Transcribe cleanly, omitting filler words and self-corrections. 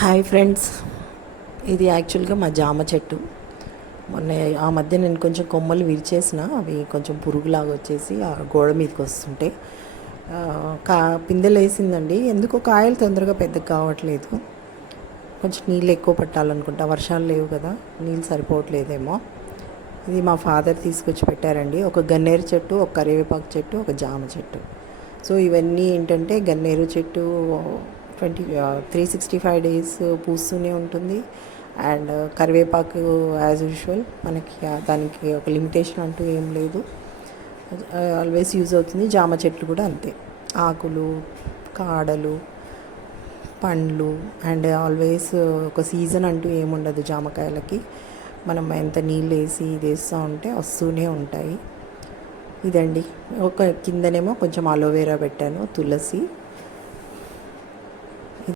Hi friends, ఇది యాక్చువల్గా మా జామ చెట్టు. మొన్న ఆ మధ్య నేను కొంచెం కొమ్మలు విరిచేసిన, అవి కొంచెం పురుగులాగా వచ్చేసి ఆ గోడ మీదకి వస్తుంటే కా పిందెలు వేసిందండి. ఎందుకో కాయలు తొందరగా పెద్దగా కావట్లేదు. కొంచెం నీళ్ళు ఎక్కువ పట్టాలనుకుంటా, వర్షాలు లేవు కదా, నీళ్ళు సరిపోవట్లేదేమో. ఇది మా ఫాదర్ తీసుకొచ్చి పెట్టారండి. ఒక గన్నేరు చెట్టు, ఒక కరివేపాకు చెట్టు, ఒక జామ చెట్టు. సో ఇవన్నీ ఏంటంటే, గన్నేరు చెట్టు 365 డేస్ పూస్తూనే ఉంటుంది. అండ్ కరివేపాకు యాజ్ యూజువల్ మనకి దానికి ఒక లిమిటేషన్ అంటూ ఏం లేదు, ఆల్వేస్ యూజ్ అవుతుంది. జామ చెట్లు కూడా అంతే, ఆకులు, కాడలు, పండ్లు. అండ్ ఆల్వేస్ ఒక సీజన్ అంటూ ఏముండదు జామకాయలకి. మనం ఎంత నీళ్ళు వేసి ఇది వేస్తూ ఉంటే వస్తూనే ఉంటాయి. ఇదండి. ఒక కిందనేమో కొంచెం అలోవెరా పెట్టాను, తులసి,